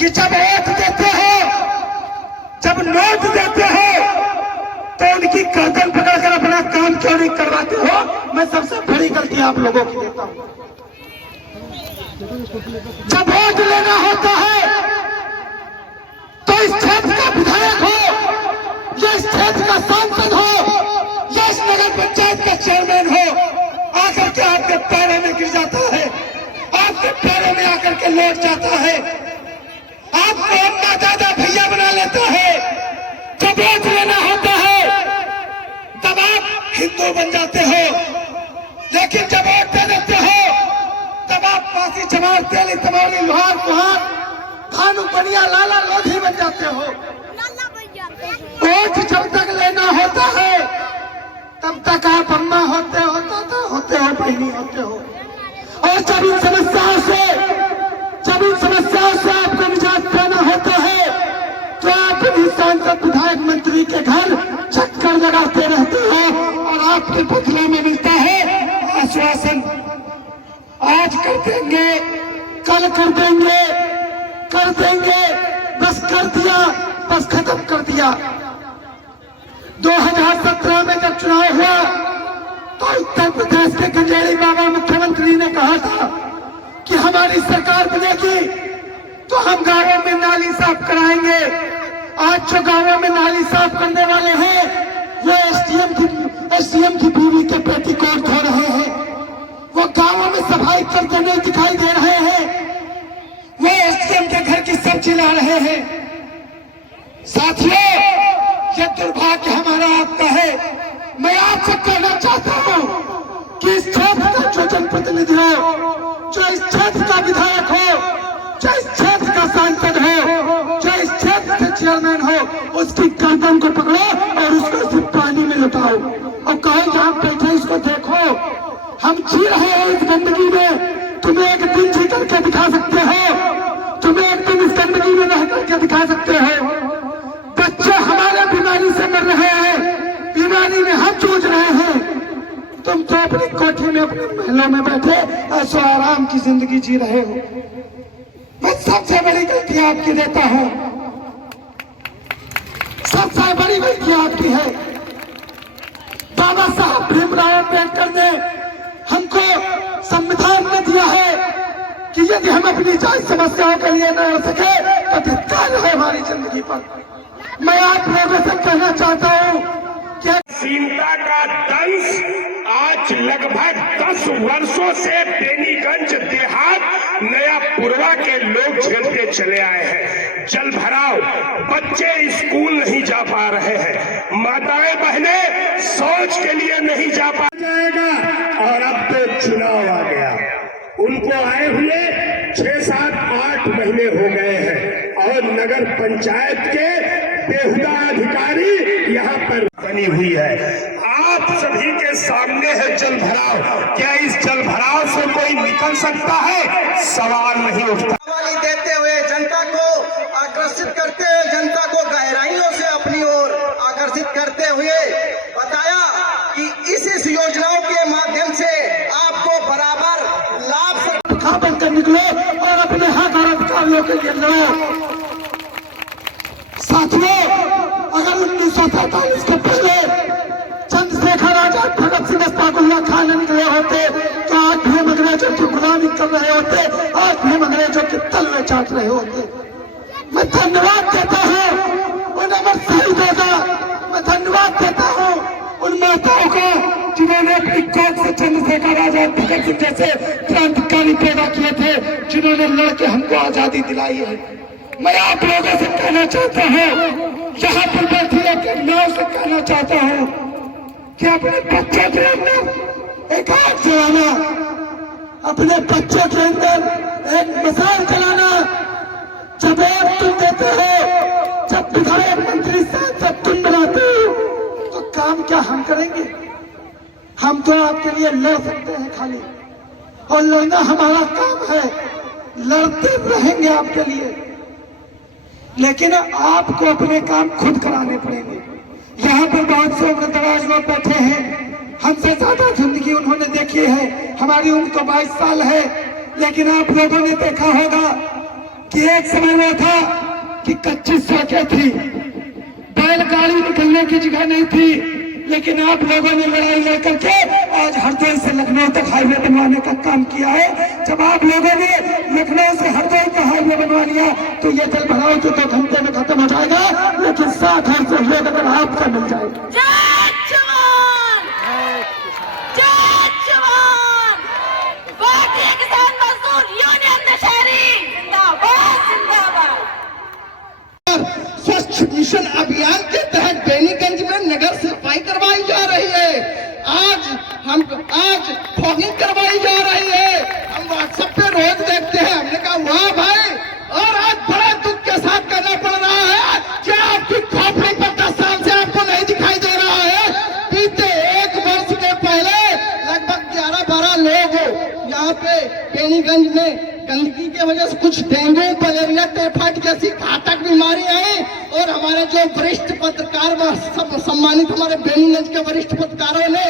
कि जब वोट देते हो, जब नोट देते हो, तो उनकी गर्दन पकड़कर अपना काम क्यों नहीं करवाते हो? मैं सबसे बड़ी गलती आप लोगों की देता हूं। जब वोट लेना होता है तो इस क्षेत्र का विधायक हो या इस क्षेत्र का सांसद हो या इस नगर पंचायत का चेयरमैन हो, आकर के आपके पैरों में गिर जाता है, आपके पैरों में आकर के लौट जाता है, आपको अपना दादा भैया बना लेता है। जब वोट लेना होता है तब आप हिंदू बन जाते हो, लेकिन जब वोट दे देते हो तब आप फांसी चमार तेली तमौली लोहार कुहार भानु बनिया लाला लोधी बन जाते हो। वोट जब तक लेना होता है तब तक आप अम्मा होते हो, दादा होते हो, बहनी होते हो। और जब इन समस्याओं से आपको निजात पाना होता है तो आप इन सांसद विधायक मंत्री के घर चक्कर लगाते रहते हो और आपके बदले में मिलता है आश्वासन, आज कर देंगे, कल कर देंगे, बस कर दिया, बस खत्म कर दिया। 2017 में जब चुनाव हुआ तो उत्तर प्रदेश के गंजेड़ी बाबा मुख्यमंत्री ने कहा था कि हमारी सरकार बनेगी तो हम गांवों में नाली साफ कराएंगे। आज जो गांवों में नाली साफ करने वाले हैं वो एसडीएम की बीवी के पेटीकोट धो रहे हैं, वो गांवों में सफाई करते नहीं दिखाई दे रहे हैं, वो एसडीएम के घर की सब्जी ला रहे हैं। साथियों, ये दुर्भाग्य हमारा आपका है। मैं आपसे कहना चाहता हूं कि इस क्षेत्र का जो जनप्रतिनिधि हो, जो इस क्षेत्र का विधायक हो, जो इस क्षेत्र का सांसद हो, जो इस क्षेत्र का चेयरमैन हो, उसकी गर्दन को पकड़ो और उसको सिर्फ पानी में लुटाओ और कहो जहां बैठे इसको देखो, हम जी रहे हैं इस गंदगी में, तुम्हें एक दिन जी करके दिखा सकते हो, तुम्हें एक दिन इस गंदगी में रह करके दिखा सकते हो। बच्चे हमारे बीमारी से मर रहे हैं, बीमारी में हम जूझ रहे हैं, तुम तो अपनी कोठी में अपने महलों में बैठे ऐसो आराम की जिंदगी जी रहे हो। मैं सबसे बड़ी गलती आपकी देता हूं, सबसे बड़ी गलती आपकी है। बाबा साहब भीमराव अम्बेडकर ने हमको संविधान में दिया है कि यदि हम अपनी जाति समस्याओं के लिए न लड़ सके तो धिक्कार है हमारी जिंदगी पर। मैं आप लोगों से कहना चाहता हूं कि सीमता का दंश आज लगभग 10 वर्षों से बेनीगंज देहात नया पुरवा के लोग झेलते चले आए हैं। जल भराव, बच्चे स्कूल नहीं जा पा रहे हैं, माताएं बहनें शौच के लिए नहीं जा पा जाएगा। और अब तो चुनाव आ गया, उनको आए हुए 6, 7, 8 महीने हो गए हैं और नगर पंचायत के बेहुदा अधिकारी यहाँ पर बनी हुई है। आप सभी के सामने है जल भराव, क्या इस जल भराव से कोई निकल सकता है? सवाल नहीं उठता। देते हुए जनता को आकर्षित करते हुए, जनता को गहराइयों से अपनी ओर आकर्षित करते हुए बताया कि इस योजनाओं के माध्यम से आपको बराबर लाभ बनकर निकलो और अपने हक और अधिकारियों के लिए लड़ो। साथियों, अगर 1947 के पहले चंद्रशेखर आजाद, भगत सिंह, अशफाकुल्लाह खान निकले होते तो आज भीम अंग्रेजों की गुलामी कर रहे होते, आज भीम अंग्रेजों के तलवे चाट रहे होते। मैं धन्यवाद देता हूँ उन अमर शहीदों का, मैं धन्यवाद देता हूँ उन माताओं का जिन्होंने अपनी कोख से चंद्रशेखर आजाद, भगत सिंह जैसे क्रांतिकारी पैदा किए थे, जिन्होंने लड़के हमको आजादी दिलाई है। मैं आप लोगों से कहना चाहता हूँ, यहाँ पर बैठी एक नाव से कहना चाहता हूँ कि अपने बच्चों के अंदर एक आग जलाना, अपने बच्चों के अंदर एक मिसाल जलाना। जब तुम देते हो, जब विधायक मंत्री सांसद तुम बनाते हो तो काम क्या हम करेंगे? हम तो आपके लिए लड़ सकते हैं खाली, और लड़ना हमारा काम है, लड़ते रहेंगे आपके लिए, लेकिन आपको अपने काम खुद कराने पड़ेंगे। यहाँ पर बहुत से उम्र दराज लोग बैठे हैं, हमसे ज्यादा जिंदगी उन्होंने देखी है, हमारी उम्र तो 22 साल है, लेकिन आप लोगों ने देखा होगा कि एक समय वो था कि कच्ची सड़कें थी, बैलगाड़ी निकलने की जगह नहीं थी, लेकिन आप लोगों ने लड़ाई लड़कर के आज हरदोई से लखनऊ तक हाईवे बनवाने का काम किया है। जब आप लोगों ने लखनऊ से हरदोई का हाईवे बनवा लिया तो ये जल भराव जो 2 घंटे में खत्म हो जाएगा, लेकिन 7 हर सहयोग अगर आपका मिल जाएगा। जय जवान, जय जवान, भारतीय किसान मजदूर यूनियन दशहरी जिंदाबाद जिंदाबाद। स्वच्छ मिशन अभियान के तहत बेनीगंज में नगर सफाई करवाई जा रही है। आज फॉगिंग करवाई जा रही है। हम व्हाट्सएप पे रोज देखते हैं। हमने कहा वाह भाई, और आज बड़ा दुख के साथ करना पड़ रहा है। क्या आपकी खोपड़ी पर 10 साल से आपको नहीं दिखाई दे रहा है? बीते 1 वर्ष के पहले लगभग 11-12 लोग यहाँ पे बेनीगंज में गंदगी की वजह से कुछ डेंगू, मलेरिया, टाइफाइड जैसी घातक बीमारी आई, और हमारे जो वरिष्ठ पत्रकार व सब सम्मानित हमारे बेनीगंज के वरिष्ठ पत्रकारों ने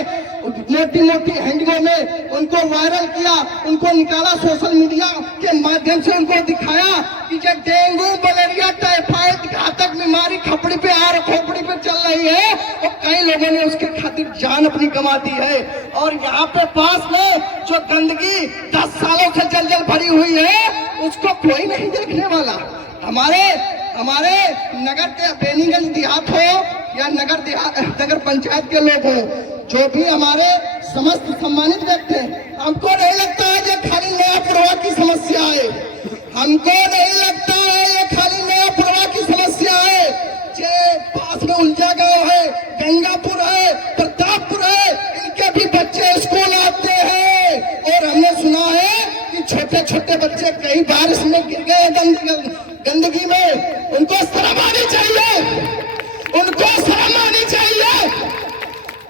मोटी मोटी हैंडिंगों में उनको वायरल किया, उनको निकाला, सोशल मीडिया के माध्यम से उनको दिखाया कि जो डेंगू, मलेरिया, टाइफाइड घातक बीमारी खोपड़ी पे खोपड़ी पे चल रही है, और कई लोगों ने उसके खातिर जान अपनी गंवा दी है। और यहाँ पे पास में जो गंदगी 10 सालों से जल भरी हुई है, उसको कोई नहीं देखने वाला। हमारे नगर के बेनीगंज देहात हो या नगर पंचायत के लोग हो, जो भी हमारे समस्त सम्मानित व्यक्ति हैं, हमको नहीं लगता है ये खाली नयापुरवा की समस्या है। हमको नहीं लगता है ये खाली नयापुरवा की समस्या है। ये पास में उलझा गांव है, गंगापुर है, प्रतापपुर है, इनके भी बच्चे स्कूल आते हैं, और हमने सुना है कि छोटे छोटे बच्चे कई बारिश में गिर गए गंदगी में। उनको शर्म आनी चाहिए, उनको शर्म आनी चाहिए।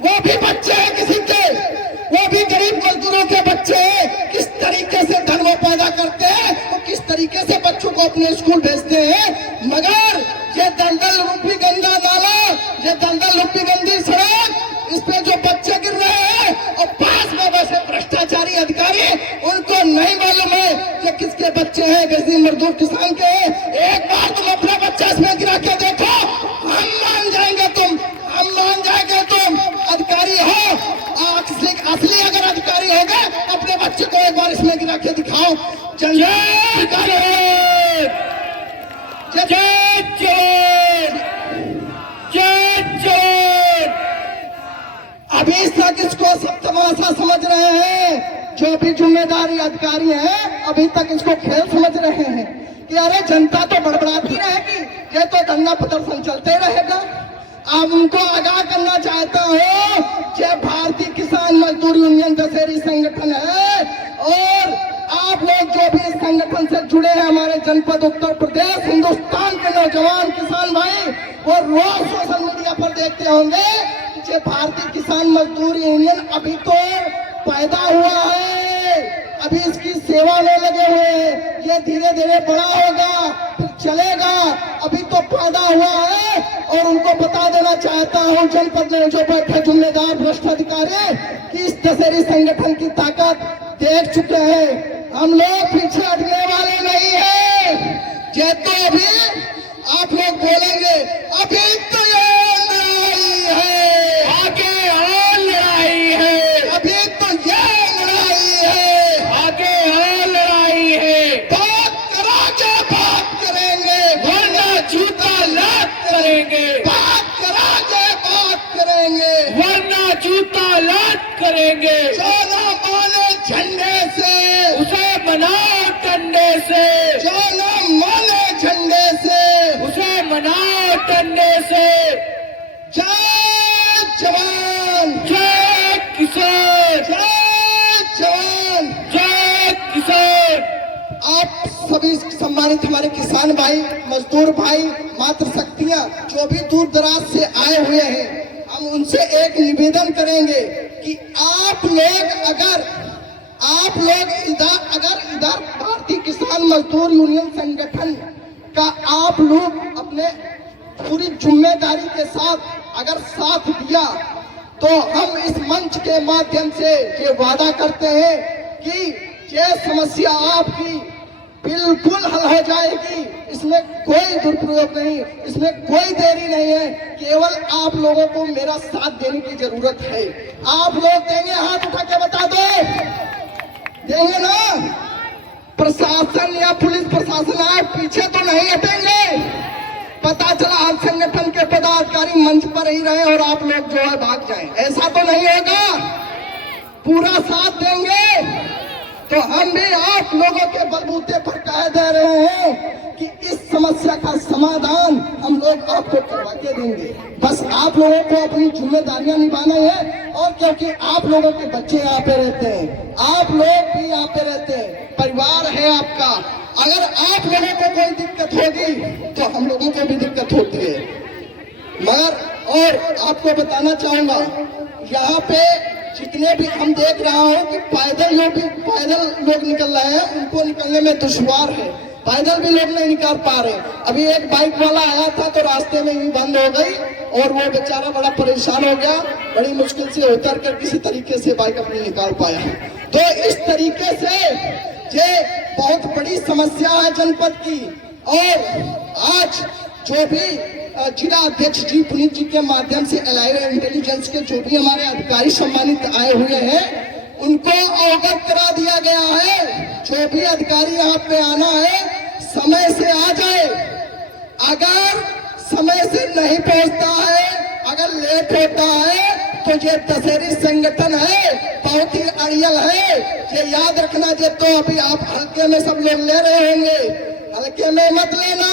वो भी बच्चे हैं किसी के, वो भी गरीब मजदूरों के बच्चे हैं। किस तरीके से धन वो पैदा करते हैं, वो किस तरीके से बच्चों को अपने स्कूल भेजते हैं। मगर ये दलदल रूपी गंदा नाला, ये दलदल रूपी गंदी सड़क, इस पे जो बच्चे गिर रहे हैं, और पास में वैसे भ्रष्टाचारी अधिकारी, उनको नहीं मालूम है कि किसके बच्चे हैं, गरीब मजदूर किसान के हैं। एक बार तुम अपना बच्चा इसमें गिरा के देखो, हम मान जाएंगे तुम अधिकारी हो। असली अगर अधिकारी हो गए, अपने बच्चे को एक बार इसमें गिरा के दिखाओ। अभी तक इसको सब तमाशा समझ रहे हैं। जो भी जिम्मेदारी अधिकारी हैं, अभी तक इसको खेल समझ रहे हैं कि अरे जनता तो बड़बड़ाती रहेगी, ये तो धरना प्रदर्शन चलते रहेगा। अब उनको आगाह करना चाहता हूँ, ये भारतीय किसान मजदूर यूनियन दशहरी संगठन है, और आप लोग जो भी इस संगठन से जुड़े हैं, हमारे जनपद उत्तर प्रदेश, हिंदुस्तान के नौजवान किसान भाई, वो रोज सोशल मीडिया पर देखते होंगे कि भारतीय किसान मजदूर यूनियन अभी तो पैदा हुआ है, अभी इसकी सेवा में लगे हुए हैं। ये धीरे धीरे बड़ा होगा, फिर चलेगा, अभी तो पैदा हुआ है। और उनको बता देना चाहता हूँ, जनपद में जो बैठे जिम्मेदार भ्रष्ट अधिकारी, कि इस दशहरी संगठन की ताकत देख चुके हैं। हम लोग पीछे हटने वाले नहीं है। ये तो अभी आप लोग बोलेंगे, अभी तो ये लड़ाई है, आगे और लड़ाई है, अभी तो ये लड़ाई है, आगे और लड़ाई है। बात कराके बात करेंगे, वरना जूता लात करेंगे। बात कराके बात करेंगे, वरना जूता लात करेंगे। जो ना माने झंडे से, उसे मनाओ डंडे से। जो ना माने झंडे से, उसे मनाओ डंडे से। जय जवान, जय किसान, जय जवान, जय किसान। आप सभी सम्मानित हमारे किसान भाई, मजदूर भाई, मातृ शक्तियां, जो भी दूर दराज से आए हुए हैं, हम उनसे एक निवेदन करेंगे कि आप लोग इधर भारतीय किसान मजदूर यूनियन संगठन का आप लोग अपने पूरी जिम्मेदारी के साथ अगर साथ दिया, तो हम इस मंच के माध्यम से ये वादा करते हैं कि ये समस्या आपकी बिल्कुल हल हो जाएगी। इसमें कोई दुरुपयोग नहीं, इसमें कोई देरी नहीं है। केवल आप लोगों को मेरा साथ देने की जरूरत है। आप लोग देंगे? हाथ उठा के बता दो, देंगे ना? प्रशासन या पुलिस प्रशासन आप पीछे तो नहीं हटेंगे? पता चला आज संगठन के पदाधिकारी मंच पर ही रहे और आप लोग जो है भाग जाएं, ऐसा तो नहीं होगा। पूरा साथ देंगे। तो हम भी आप लोगों के बलबूते पर कह दे रहे हैं कि इस समस्या का समाधान हम लोग आपको करवा के देंगे। बस आप लोगों को अपनी जिम्मेदारियां निभाना है। और क्योंकि आप लोगों के बच्चे यहाँ पे रहते हैं, आप लोग भी यहाँ पे रहते हैं, परिवार है आपका। अगर आप लोगों को कोई दिक्कत होगी तो हम लोगों को भी दिक्कत होती है। मगर और आपको बताना चाहूंगा, यहाँ पे जितने भी हम देख रहा हूँ कि पैदल लोग निकल रहे हैं, उनको निकलने में दुश्वार है। पैदल भी लोग नहीं निकाल पा रहे। अभी एक बाइक वाला आया था तो रास्ते में ही बंद हो गई और वो बेचारा बड़ा परेशान हो गया। बड़ी मुश्किल से उतर कर किसी तरीके से बाइक अपनी निकाल पाया। तो इस तरीके से ये बहुत बड़ी समस्या है जनपद की। और आज जो भी जिला अध्यक्ष जी पुनीत जी के माध्यम से एलाइड इंटेलिजेंस के जो भी हमारे अधिकारी सम्मानित आए हुए हैं, उनको अवगत करा दिया गया है। जो भी अधिकारी यहाँ पे आना है समय से आ जाए। अगर समय से नहीं पहुंचता है, अगर लेट होता है तो ये दशहरी संगठन है, बहुत ही अड़ियल है। ये याद रखना। ये तो अभी आप हल्के में सब लोग ले रहे होंगे, हल्के में मत लेना।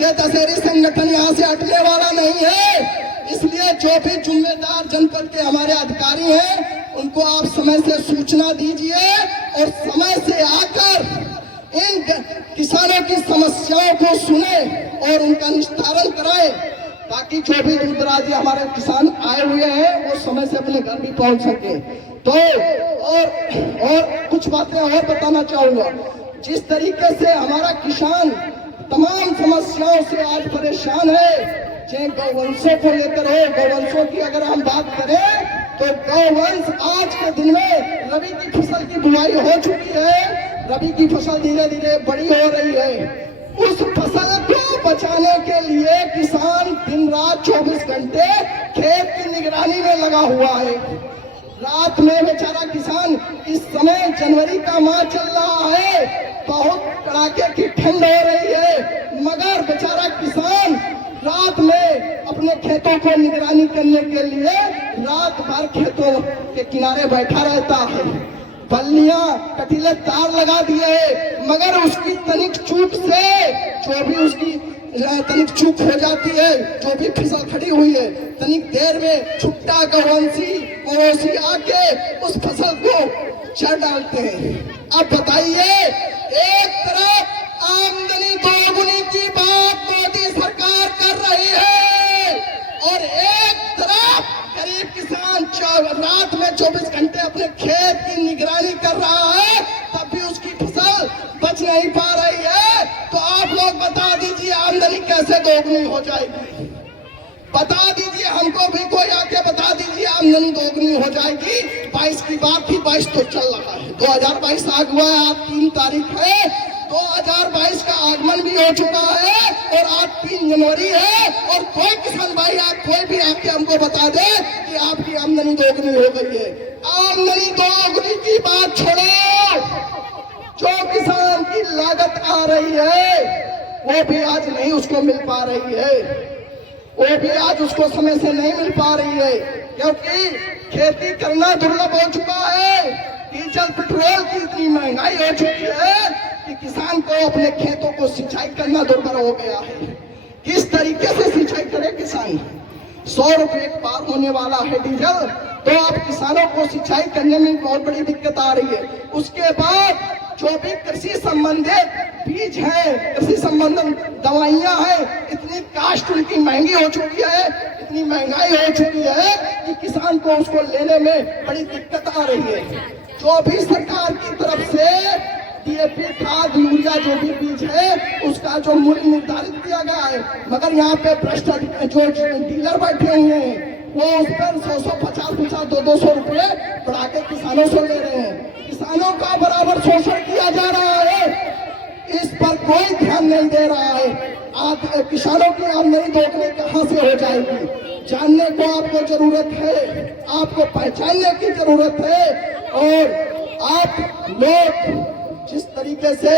ये दशहरी संगठन यहाँ से हटने वाला नहीं है। इसलिए जो भी जिम्मेदार जनपद के हमारे अधिकारी हैं, उनको आप समय से सूचना दीजिए और समय से आकर इन किसानों की समस्याओं को सुने और उनका निस्तारण कराए, ताकि जो भी दूर दराज हमारे किसान आए हुए हैं वो समय से अपने घर भी पहुंच सके। तो और कुछ बातें और बताना चाहूंगा। जिस तरीके से हमारा किसान तमाम समस्याओं से आज परेशान है, चाहे गौवंशों को लेकर हो, गौवंशों की अगर हम बात करें तो गौवंश आज के दिन में रबी की फसल की बुआई हो चुकी है। रबी की फसल धीरे धीरे बड़ी हो रही है। उस फसल को बचाने के लिए किसान दिन रात 24 घंटे खेत की निगरानी में लगा हुआ है। रात में बेचारा किसान, इस समय जनवरी का माह चल रहा है, बहुत कड़ाके की ठंड हो रही है, मगर बेचारा किसान रात में अपने खेतों को निगरानी करने के लिए रात भर खेतों के किनारे बैठा रहता है। बल्लियां कटीले तार लगा दिए, मगर उसकी तनिक चूक से जो भी उसकी तनिक चूक हो जाती है, जो भी फसल खड़ी हुई है, तनिक देर में छुट्टा गौवंशी मवेशी आके उस फसल को चढ़ डालते हैं। अब बताइए, एक तरफ आमदनी दोगुनी की बात मोदी सरकार कर रही है और एक तरफ गरीब किसान रात में 24 घंटे अपने खेत की निगरानी कर रहा है, तब भी उसकी फसल बच नहीं पा रही है। तो आप लोग बता दीजिए, आमदनी कैसे दोगुनी हो जाएगी? बता दीजिए, हमको भी कोई आके बता दीजिए आमदनी दोगुनी हो जाएगी। 22 की बात थी, 22 तो चल रहा है, 2022 आ हुआ है, आज 3 तारीख है, 2022 का आगमन भी हो चुका है और आज 3 जनवरी है। और कोई किसान भाई, आप कोई भी आके हमको बता दे कि आपकी आमदनी दोगुनी हो गई है। आमदनी दोगुनी की बात छोड़ो, जो किसान की लागत आ रही है वो भी आज नहीं उसको मिल पा रही है, वो भी आज उसको समय से नहीं मिल पा रही है, क्योंकि खेती करना दुर्लभ हो चुका है। डीजल पेट्रोल की इतनी महंगाई हो चुकी है कि किसान को अपने खेतों को सिंचाई करना दुर्भर हो गया है। किस तरीके से सिंचाई करे किसान? 100 रुपए पार होने वाला है डीजल, तो अब किसानों को सिंचाई करने में बहुत बड़ी दिक्कत आ रही है। उसके बाद जो भी कृषि संबंधित बीज है, कृषि संबंधित दवाइयां हैं, इतनी कास्ट उनकी महंगी हो चुकी है, इतनी महंगाई हो चुकी है कि किसान को उसको लेने में बड़ी दिक्कत आ रही है। जो भी सरकार की तरफ से डीएपी खाद यूरिया जो भी बीज है उसका जो मूल्य निर्धारित किया गया है, मगर यहाँ पे भ्रष्ट जो डीलर बैठे हुए हैं वो उस पर 100, 50, 200 रुपए बढ़ा के किसानों से ले रहे हैं। किसानों का बराबर शोषण किया जा रहा है। इस पर कोई ध्यान नहीं दे रहा है। आज किसानों की आमदनी दोगुनी कहां से हो जाएगी, जानने को आपको जरूरत है, आपको पहचानने की जरूरत है। और आप लोग जिस तरीके से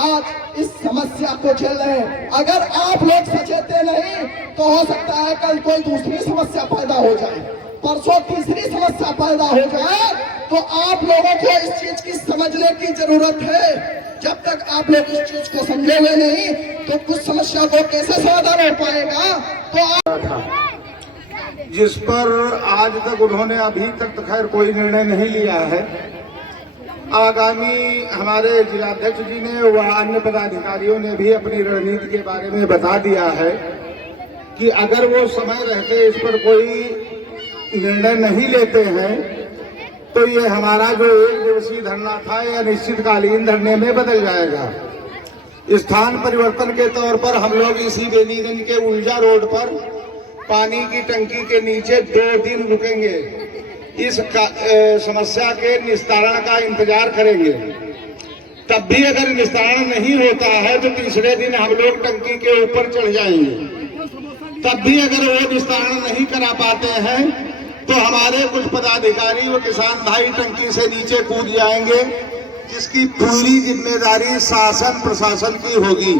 आज इस समस्या को झेल रहे हैं, अगर आप लोग सचेते नहीं तो हो सकता है कल कोई दूसरी समस्या पैदा हो जाए, परसों तीसरी समस्या पैदा हो जाए। तो आप लोगों को इस चीज की समझने की जरूरत है। जब तक आप लोग इस चीज को समझेंगे नहीं तो कुछ समस्या को कैसे समाधान हो पाएगा। तो आप जिस पर आज तक उन्होंने अभी तक तो खैर कोई निर्णय नहीं लिया है। आगामी हमारे जिलाध्यक्ष जी ने व अन्य पदाधिकारियों ने भी अपनी रणनीति के बारे में बता दिया है कि अगर वो समय रहते इस पर कोई निर्णय नहीं लेते हैं तो ये हमारा जो 1 दिवसीय धरना था यह अनिश्चितकालीन धरने में बदल जाएगा। स्थान परिवर्तन के तौर पर हम लोग इसी बेनीगंज के उल्जा रोड पर पानी की टंकी के नीचे 2 दिन रुकेंगे, इस समस्या के निस्तारण का इंतजार करेंगे। तब भी अगर निस्तारण नहीं होता है तो तीसरे दिन हम लोग टंकी के ऊपर चढ़ जाएंगे। तब भी अगर वो निस्तारण नहीं करा पाते हैं तो हमारे कुछ पदाधिकारी व किसान भाई टंकी से नीचे कूद जाएंगे, जिसकी पूरी जिम्मेदारी शासन प्रशासन की होगी।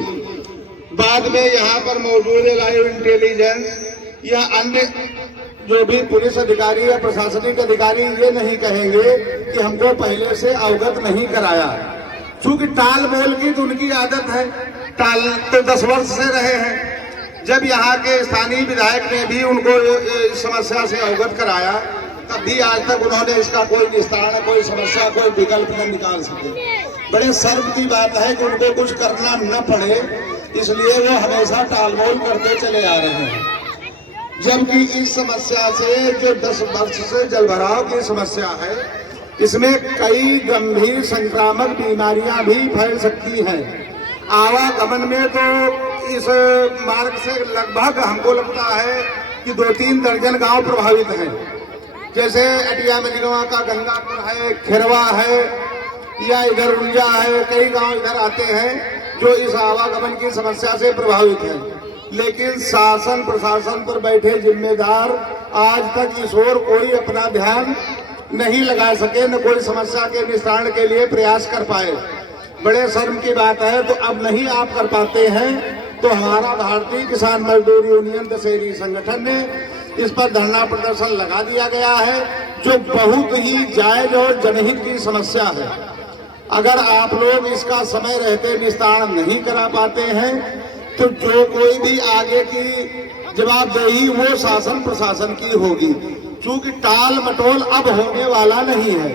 बाद में यहाँ पर मौजूद लाइव इंटेलिजेंस या अन्य जो भी पुलिस अधिकारी या प्रशासनिक अधिकारी ये नहीं कहेंगे कि हमको पहले से अवगत नहीं कराया। चूंकि टाल बोल की तो उनकी आदत है, टाल तो 10 वर्ष से रहे हैं। जब यहाँ के स्थानीय विधायक ने भी उनको इस समस्या से अवगत कराया तब भी आज तक उन्होंने इसका कोई निस्तारण, कोई समस्या, कोई विकल्प न निकाल सके। बड़े शर्म की बात है कि उनको कुछ करना न पड़े, इसलिए वो हमेशा टालमोल करते चले आ रहे हैं। जबकि इस समस्या से जो 10 वर्ष से जलभराव की समस्या है, इसमें कई गंभीर संक्रामक बीमारियां भी फैल सकती हैं। आवागमन में तो इस मार्ग से लगभग हमको लगता है कि 2-3 दर्जन गांव प्रभावित हैं। जैसे अटिया मलिगवा का गंगापुर है, खिरवा है या इधर उल्जा है, कई गांव इधर आते हैं जो इस आवागमन की समस्या से प्रभावित हैं। लेकिन शासन प्रशासन पर बैठे जिम्मेदार आज तक इस ओर कोई अपना ध्यान नहीं लगा सके, न कोई समस्या के निस्तारण के लिए प्रयास कर पाए। बड़े शर्म की बात है। तो अब नहीं आप कर पाते हैं तो हमारा भारतीय किसान मजदूर यूनियन दशहरी संगठन ने इस पर धरना प्रदर्शन लगा दिया गया है, जो बहुत ही जायज और जनहित की समस्या है। अगर आप लोग इसका समय रहते निस्तारण नहीं करा पाते हैं तो जो कोई भी आगे की जवाबदेही वो शासन प्रशासन की होगी। चूंकि टाल मटोल अब होने वाला नहीं है।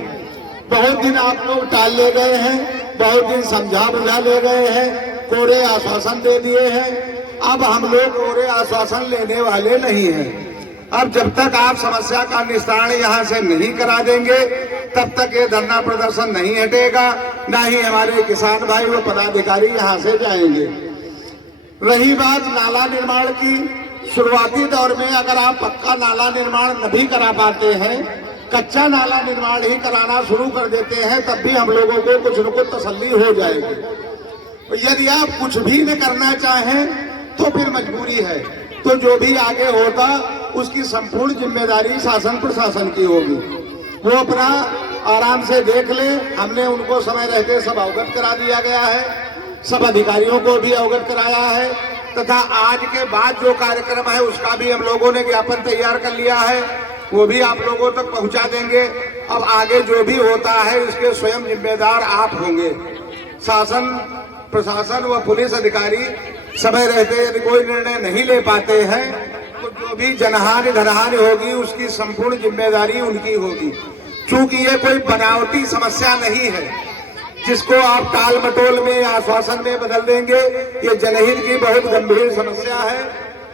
बहुत दिन आप लोग टाल ले गए हैं, बहुत दिन समझा बुझा ले गए हैं, कोरे आश्वासन दे दिए हैं। अब हम लोग कोरे आश्वासन लेने वाले नहीं हैं। अब जब तक आप समस्या का निस्तारण यहाँ से नहीं करा देंगे तब तक ये धरना प्रदर्शन नहीं हटेगा, ना ही हमारे किसान भाई व पदाधिकारी यहाँ से जाएंगे। रही बात नाला निर्माण की, शुरुआती दौर में अगर आप पक्का नाला निर्माण नहीं करा पाते हैं, कच्चा नाला निर्माण ही कराना शुरू कर देते हैं, तब भी हम लोगों को कुछ न कुछ तसल्ली हो जाएगी। यदि आप कुछ भी न करना चाहें तो फिर मजबूरी है। तो जो भी आगे होगा उसकी संपूर्ण जिम्मेदारी शासन प्रशासन की होगी। वो अपना आराम से देख ले। हमने उनको समय रहते सब अवगत करा दिया गया है, सब अधिकारियों को भी अवगत कराया है, तथा आज के बाद जो कार्यक्रम है उसका भी हम लोगों ने ज्ञापन तैयार कर लिया है, वो भी आप लोगों तक पहुंचा देंगे। अब आगे जो भी होता है इसके स्वयं जिम्मेदार आप होंगे। शासन प्रशासन व पुलिस अधिकारी समय रहते यदि कोई निर्णय नहीं ले पाते हैं तो जो भी जनहानि धनहानि होगी उसकी संपूर्ण जिम्मेदारी उनकी होगी। चूंकि ये कोई बनावटी समस्या नहीं है जिसको आप टाल मटोल में आश्वासन में बदल देंगे। ये जनहित की बहुत गंभीर समस्या है।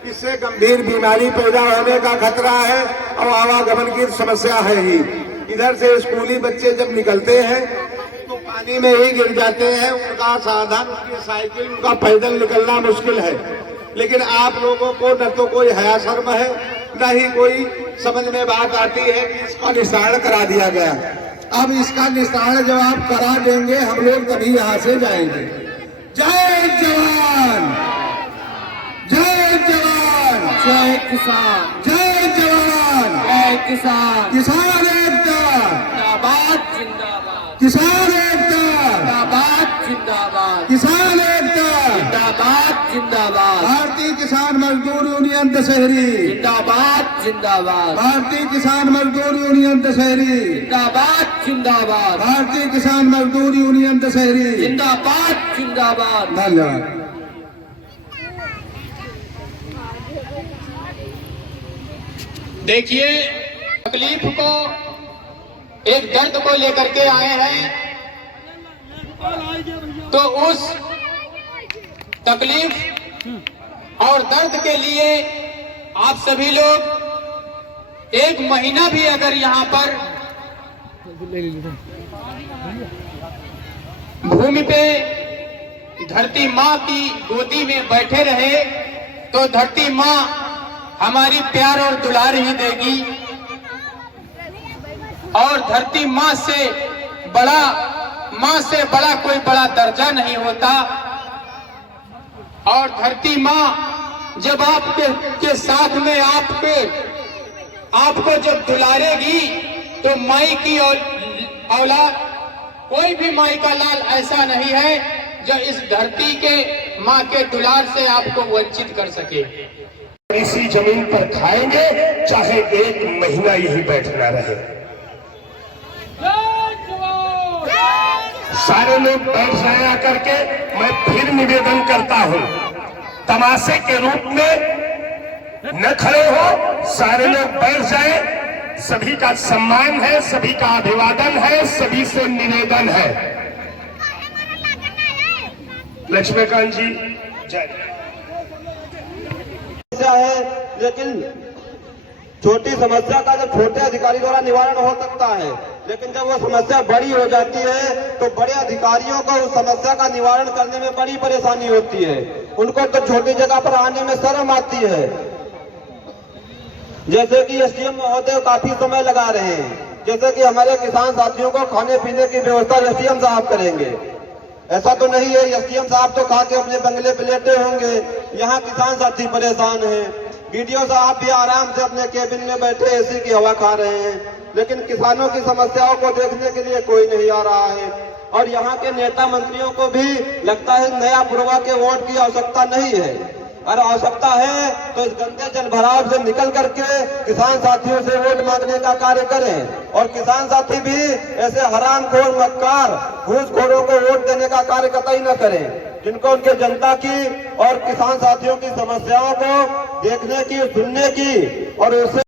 इससे गंभीर बीमारी पैदा होने का खतरा है और आवागमन की समस्या है ही। इधर से स्कूली बच्चे जब निकलते हैं तो पानी में ही गिर जाते हैं। उनका साधन, उनकी साइकिल, उनका पैदल निकलना मुश्किल है। लेकिन आप लोगों को न तो कोई हया शर्म है, न ही कोई समझ में बात आती है कि इसका निस्तारण करा दिया गया। अब इसका निस्तारण जब आप करा देंगे हम लोग तभी यहाँ से जाएंगे। जय जवान, जय जवान, जय किसान, जय जवान, जय किसान, किसान एकता, जिंदाबाद जिंदाबाद, किसान एकता, जिंदाबाद जिंदाबाद, किसान एकता, जिंदाबाद जिंदाबाद, भारतीय किसान मजदूर यूनियन दशहरी, जिंदाबाद जिंदाबाद, भारतीय किसान मजदूर यूनियन दशहरी, जिंदाबाद जिंदाबाद, भारतीय किसान मजदूर यूनियन दशहरी, जिंदाबाद जिंदाबाद। धन्यवाद। देखिए, तकलीफ को, एक दर्द को लेकर के आए हैं, तो उस तकलीफ और दर्द के लिए आप सभी लोग एक महीना भी अगर यहाँ पर भूमि पे धरती माँ की गोदी में बैठे रहे तो धरती माँ हमारी प्यार और दुलार ही देगी। और धरती माँ से बड़ा कोई बड़ा दर्जा नहीं होता। और धरती माँ जब आपके साथ में आपको जब दुलारेगी तो माई की औलाद, कोई भी माई का लाल ऐसा नहीं है जो इस धरती के माँ के दुलार से आपको वंचित कर सके। इसी जमीन पर खाएंगे, चाहे एक महीना यही बैठना रहे। सारे लोग बैठ जाए आकर के। मैं फिर निवेदन करता हूं, तमाशे के रूप में न खड़े हो, सारे लोग बैठ जाए। सभी का सम्मान है, सभी का अभिवादन है, सभी से निवेदन है। लक्ष्मीकांत जी जय। है, लेकिन छोटी समस्या का जब छोटे अधिकारी द्वारा निवारण हो सकता है, लेकिन जब वो समस्या बड़ी हो जाती है तो बड़े अधिकारियों को उस समस्या का निवारण करने में बड़ी परेशानी होती है। उनको तो छोटी जगह पर आने में शर्म आती है। जैसे कि एसडीएम महोदय काफी समय लगा रहे हैं, जैसे कि हमारे किसान साथियों को खाने पीने की व्यवस्था एसडीएम साहब करेंगे। ऐसा तो नहीं है, एसडीएम साहब तो खा के अपने बंगले पे लेटे होंगे। यहाँ किसान साथी परेशान हैं। बीडीओ साहब भी आराम से अपने केबिन में बैठे एसी की हवा खा रहे हैं, लेकिन किसानों की समस्याओं को देखने के लिए कोई नहीं आ रहा है। और यहाँ के नेता मंत्रियों को भी लगता है नया पुरवा के वोट की आवश्यकता नहीं है। अगर आवश्यकता है तो इस गंदे जल भराव से निकल करके किसान साथियों से वोट मांगने का कार्य करें। और किसान साथी भी ऐसे हरामखोर, मक्कार, घूसखोरों को वोट देने का कार्य कतई न करें, जिनको उनके जनता की और किसान साथियों की समस्याओं को देखने की, सुनने की और उससे